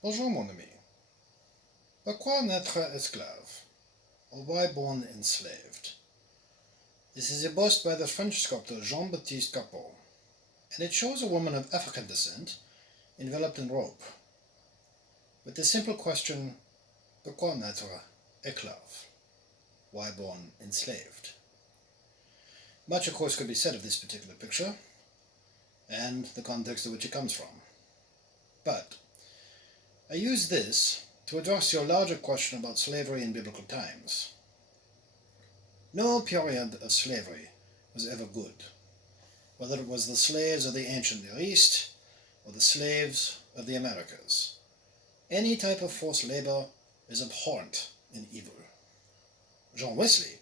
Bonjour mon ami. Pourquoi naître esclave? Or why born enslaved? This is a bust by the French sculptor Jean-Baptiste Capot, and it shows a woman of African descent enveloped in rope, with the simple question, pourquoi naître esclave? Why born enslaved? Much, of course, could be said of this particular picture, and the context in which it comes from. But I use this to address your larger question about slavery in biblical times. No period of slavery was ever good, whether it was the slaves of the ancient Near East or the slaves of the Americas. Any type of forced labor is abhorrent and evil. John Wesley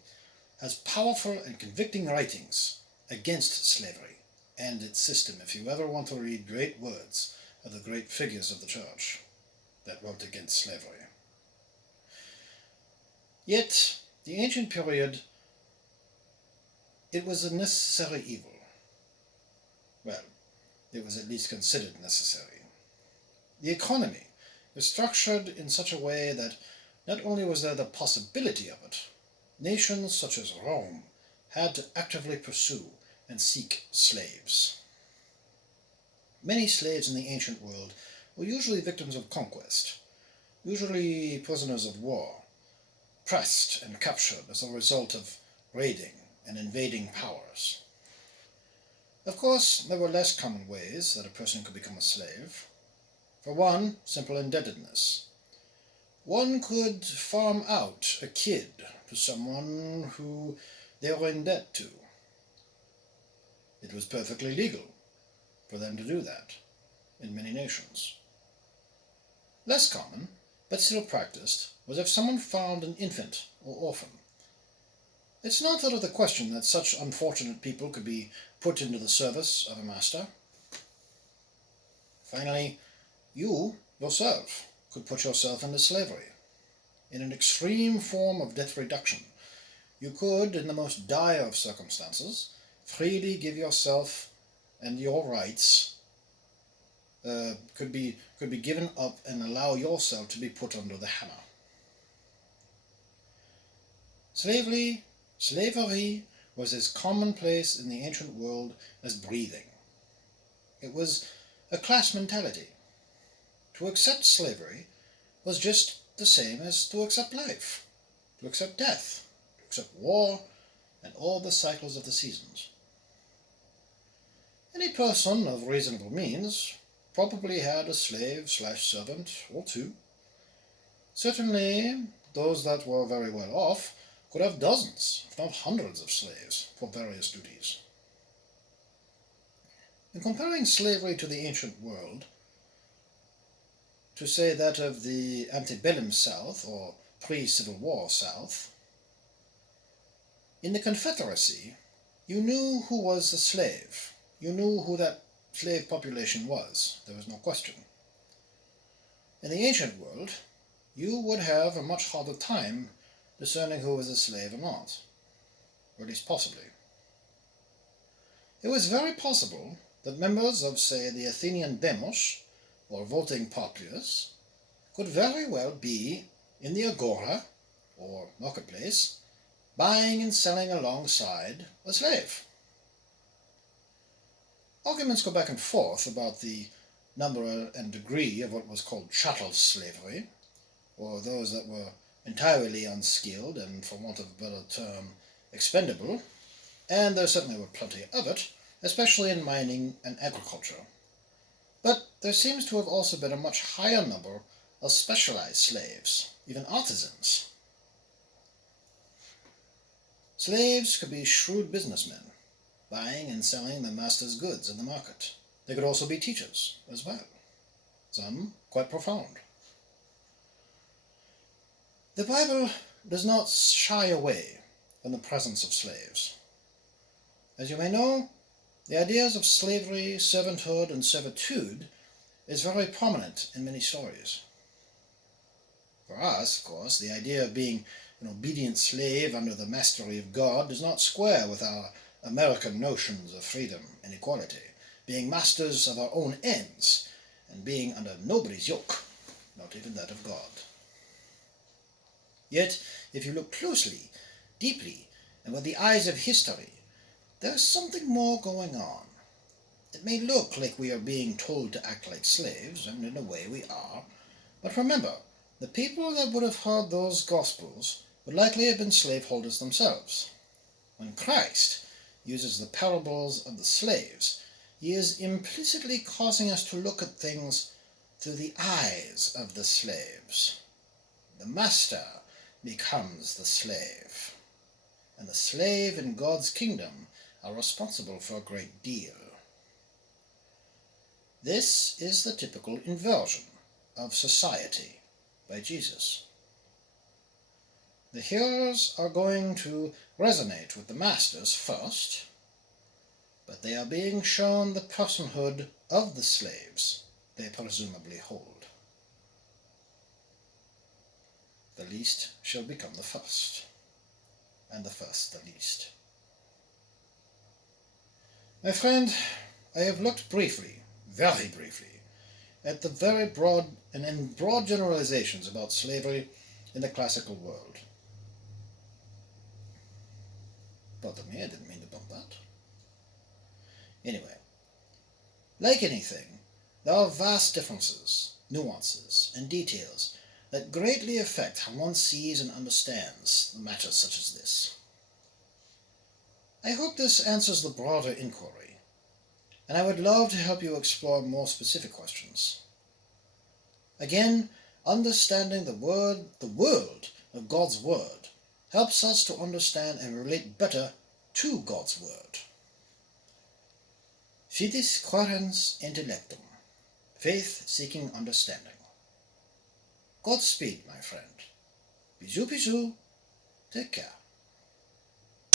has powerful and convicting writings against slavery and its system if you ever want to read great words of the great figures of the church that wrote against slavery. Yet, the ancient period, it was a necessary evil. Well, it was at least considered necessary. The economy was structured in such a way that not only was there the possibility of it, nations such as Rome had to actively pursue and seek slaves. Many slaves in the ancient world were usually victims of conquest, usually prisoners of war, pressed and captured as a result of raiding and invading powers. Of course, there were less common ways that a person could become a slave. For one, simple indebtedness. One could farm out a kid to someone who they were in debt to. It was perfectly legal for them to do that in many nations. Less common, but still practiced, was if someone found an infant or orphan. It's not out of the question that such unfortunate people could be put into the service of a master. Finally, you, yourself, could put yourself into slavery. In an extreme form of debt reduction, you could, in the most dire of circumstances, freely give yourself and your rights could be given up and allow yourself to be put under the hammer. Slavery was as commonplace in the ancient world as breathing. It was a class mentality. To accept slavery was just the same as to accept life, to accept death, to accept war, and all the cycles of the seasons. Any person of reasonable means probably had a slave/servant or two. Certainly, those that were very well off could have dozens, if not hundreds of slaves for various duties. In comparing slavery to the ancient world, to say that of the antebellum South or pre-Civil War South, in the Confederacy, you knew who was a slave. You knew who that slave population was. There was no question. In the ancient world, you would have a much harder time discerning who was a slave or not, or at least possibly. It was very possible that members of, say, the Athenian demos, or voting populace, could very well be in the agora, or marketplace, buying and selling alongside a slave. Arguments go back and forth about the number and degree of what was called chattel slavery, or those that were entirely unskilled and, for want of a better term, expendable, and there certainly were plenty of it, especially in mining and agriculture. But there seems to have also been a much higher number of specialized slaves, even artisans. Slaves could be shrewd businessmen, buying and selling the master's goods in the market. They could also be teachers as well, some quite profound. The Bible does not shy away from the presence of slaves. As you may know, the ideas of slavery, servanthood, and servitude is very prominent in many stories. For us, of course, the idea of being an obedient slave under the mastery of God does not square with our American notions of freedom and equality, being masters of our own ends and being under nobody's yoke. not even that of God. Yet, if you look closely, deeply, and with the eyes of history, there is something more going on. It may look like we are being told to act like slaves, and in a way we are, but remember, the people that would have heard those Gospels would likely have been slaveholders themselves. When Christ uses the parables of the slaves, he is implicitly causing us to look at things through the eyes of the slaves. The master becomes the slave, and the slave in God's kingdom are responsible for a great deal. This is the typical inversion of society by Jesus. The hearers are going to resonate with the masters first, but they are being shown the personhood of the slaves they presumably hold. The least shall become the first, and the first the least. My friend, I have looked briefly, very briefly, at the very broad and in broad generalizations about slavery in the classical world. Pardon me, I didn't mean to bump that. Anyway, like anything, there are vast differences, nuances, and details that greatly affect how one sees and understands matters such as this. I hope this answers the broader inquiry, and I would love to help you explore more specific questions. Again, understanding the world of God's Word helps us to understand and relate better to God's Word. Fides quærens intellectum, faith seeking understanding. Godspeed, my friend. Bisous, bisous. Take care.